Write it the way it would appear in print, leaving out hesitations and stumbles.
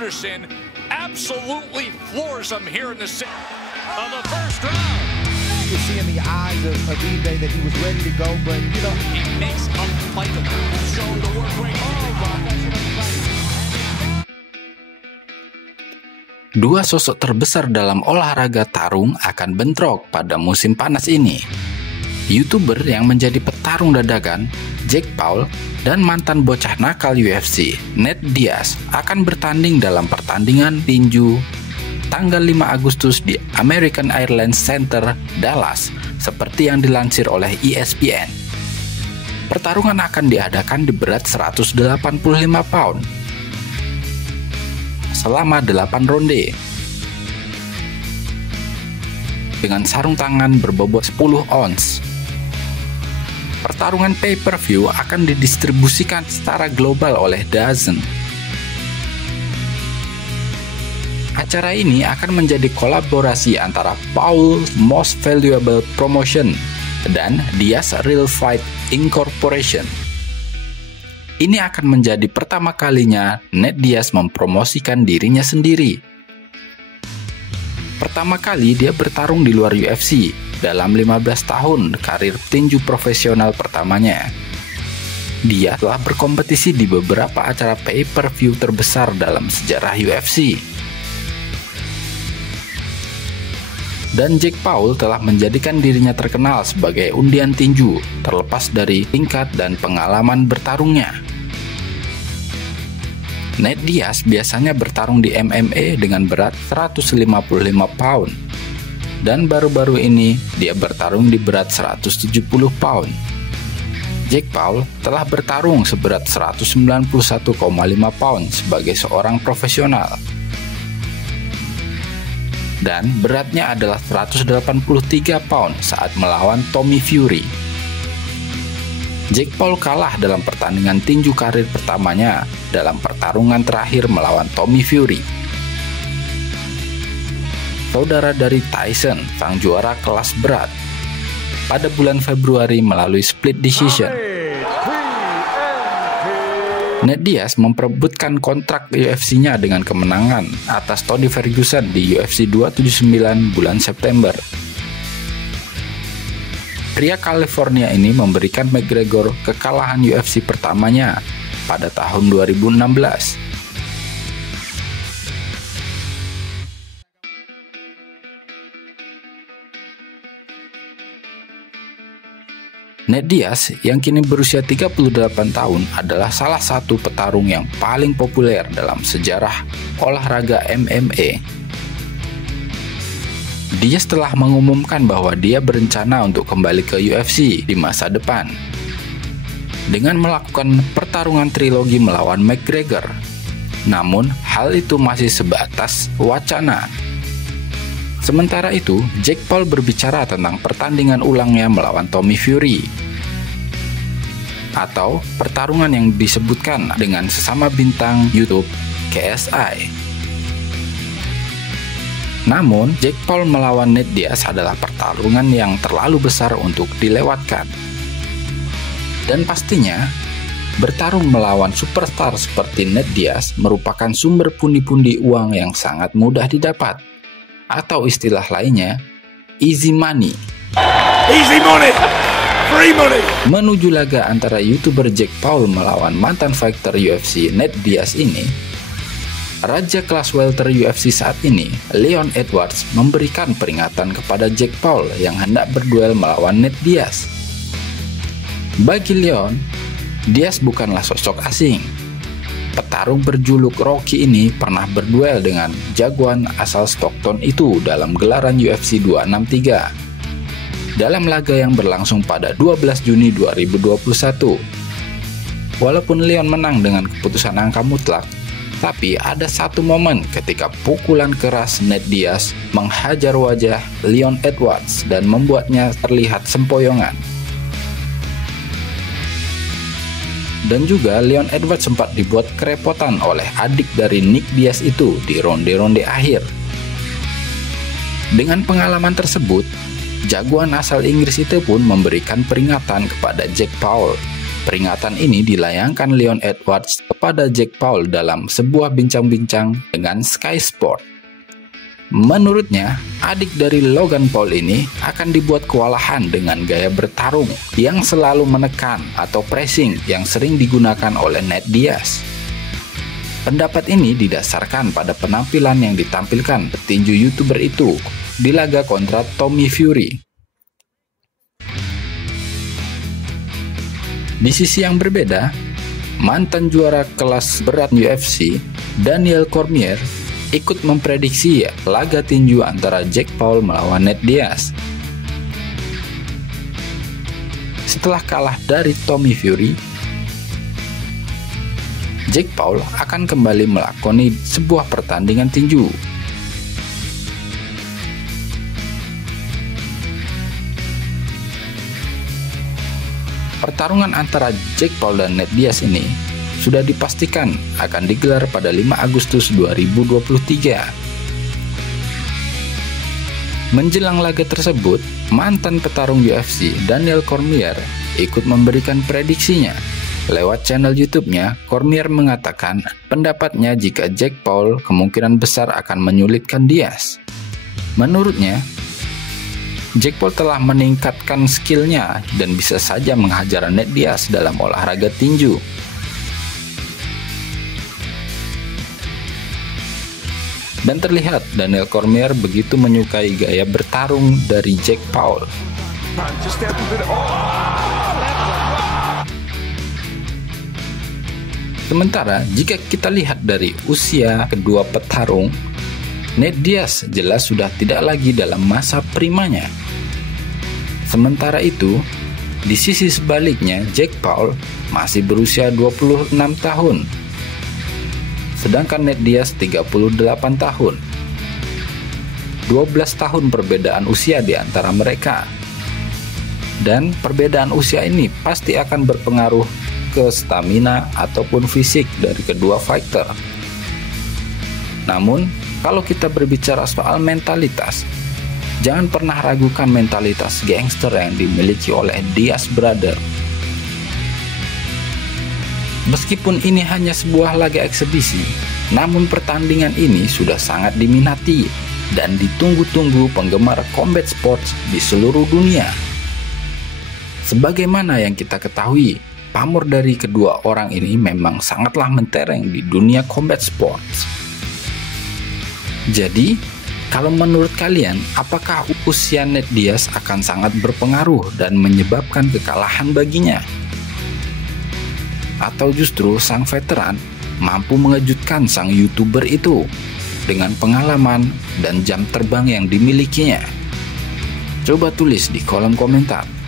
Anderson absolutely floors him here in the first round. You could see in the eyes of eBay that he was ready to go, but you know he makes a fight of it. Showing the work rate. Dua sosok terbesar dalam olahraga tarung akan bentrok pada musim panas ini. YouTuber yang menjadi petarung dadakan, Jake Paul, dan mantan bocah nakal UFC, Nate Diaz, akan bertanding dalam pertandingan tinju tanggal 5 Agustus di American Airlines Center, Dallas, seperti yang dilansir oleh ESPN. Pertarungan akan diadakan di berat 185 pound selama 8 ronde dengan sarung tangan berbobot 10 ons. Pertarungan pay-per-view akan didistribusikan secara global oleh DAZN. Acara ini akan menjadi kolaborasi antara Paul Most Valuable Promotion dan Diaz Real Fight Incorporation. Ini akan menjadi pertama kalinya Nate Diaz mempromosikan dirinya sendiri. Pertama kali dia bertarung di luar UFC dalam 15 tahun karir tinju profesional pertamanya. Dia telah berkompetisi di beberapa acara pay-per-view terbesar dalam sejarah UFC. Dan Jake Paul telah menjadikan dirinya terkenal sebagai undian tinju, terlepas dari tingkat dan pengalaman bertarungnya. Nate Diaz biasanya bertarung di MMA dengan berat 155 pound, dan baru-baru ini dia bertarung di berat 170 pound. Jake Paul telah bertarung seberat 191,5 pound sebagai seorang profesional, dan beratnya adalah 183 pound saat melawan Tommy Fury. Jake Paul kalah dalam pertandingan tinju karir pertamanya dalam pertarungan terakhir melawan Tommy Fury. Saudara dari Tyson, sang juara kelas berat, pada bulan Februari melalui split decision. Nate Diaz memperebutkan kontrak UFC-nya dengan kemenangan atas Tony Ferguson di UFC 279 bulan September. Pria California ini memberikan McGregor kekalahan UFC pertamanya pada tahun 2016. Nate Diaz yang kini berusia 38 tahun adalah salah satu petarung yang paling populer dalam sejarah olahraga MMA. Diaz telah mengumumkan bahwa dia berencana untuk kembali ke UFC di masa depan dengan melakukan pertarungan trilogi melawan McGregor. Namun, hal itu masih sebatas wacana. Sementara itu, Jake Paul berbicara tentang pertandingan ulangnya melawan Tommy Fury, atau pertarungan yang disebutkan dengan sesama bintang YouTube KSI. Namun, Jake Paul melawan Nate Diaz adalah pertarungan yang terlalu besar untuk dilewatkan. Dan pastinya, bertarung melawan superstar seperti Nate Diaz merupakan sumber pundi-pundi uang yang sangat mudah didapat. Atau istilah lainnya, easy money. Easy money! Free money! Menuju laga antara YouTuber Jake Paul melawan mantan fighter UFC Nate Diaz ini, raja kelas welter UFC saat ini, Leon Edwards, memberikan peringatan kepada Jake Paul yang hendak berduel melawan Nate Diaz. Bagi Leon, Diaz bukanlah sosok asing. Petarung berjuluk Rocky ini pernah berduel dengan jagoan asal Stockton itu dalam gelaran UFC 263 dalam laga yang berlangsung pada 12 Juni 2021. Walaupun Leon menang dengan keputusan angka mutlak, tapi ada satu momen ketika pukulan keras Nate Diaz menghajar wajah Leon Edwards dan membuatnya terlihat sempoyongan. Dan juga Leon Edwards sempat dibuat kerepotan oleh adik dari Nick Diaz itu di ronde-ronde akhir. Dengan pengalaman tersebut, jagoan asal Inggris itu pun memberikan peringatan kepada Jake Paul Peringatan ini dilayangkan Leon Edwards kepada Jake Paul dalam sebuah bincang-bincang dengan Sky Sport. Menurutnya, adik dari Logan Paul ini akan dibuat kewalahan dengan gaya bertarung yang selalu menekan atau pressing yang sering digunakan oleh Nate Diaz. Pendapat ini didasarkan pada penampilan yang ditampilkan petinju YouTuber itu di laga kontra Tommy Fury. Di sisi yang berbeda, mantan juara kelas berat UFC, Daniel Cormier, ikut memprediksi laga tinju antara Jake Paul melawan Nate Diaz. Setelah kalah dari Tommy Fury, Jake Paul akan kembali melakoni sebuah pertandingan tinju. Pertarungan antara Jake Paul dan Nate Diaz ini sudah dipastikan akan digelar pada 5 Agustus 2023. Menjelang laga tersebut, mantan petarung UFC Daniel Cormier ikut memberikan prediksinya. Lewat channel YouTube-nya, Cormier mengatakan pendapatnya jika Jake Paul kemungkinan besar akan menyulitkan Diaz. Menurutnya, Jake Paul telah meningkatkan skillnya dan bisa saja menghajar Nate Diaz dalam olahraga tinju. Dan terlihat Daniel Cormier begitu menyukai gaya bertarung dari Jake Paul. Sementara jika kita lihat dari usia kedua petarung, Nate Diaz jelas sudah tidak lagi dalam masa primanya. Sementara itu, di sisi sebaliknya Jake Paul masih berusia 26 tahun. Sedangkan Nate Diaz 38 tahun. 12 tahun perbedaan usia di antara mereka. Dan perbedaan usia ini pasti akan berpengaruh ke stamina ataupun fisik dari kedua fighter. Namun, kalau kita berbicara soal mentalitas, jangan pernah ragukan mentalitas gangster yang dimiliki oleh Diaz Brother. Meskipun ini hanya sebuah laga eksebisi, namun pertandingan ini sudah sangat diminati dan ditunggu-tunggu penggemar combat sports di seluruh dunia. Sebagaimana yang kita ketahui, pamor dari kedua orang ini memang sangatlah mentereng di dunia combat sports. Jadi, kalau menurut kalian, apakah usia Nate Diaz akan sangat berpengaruh dan menyebabkan kekalahan baginya? Atau justru sang veteran mampu mengejutkan sang YouTuber itu dengan pengalaman dan jam terbang yang dimilikinya? Coba tulis di kolom komentar.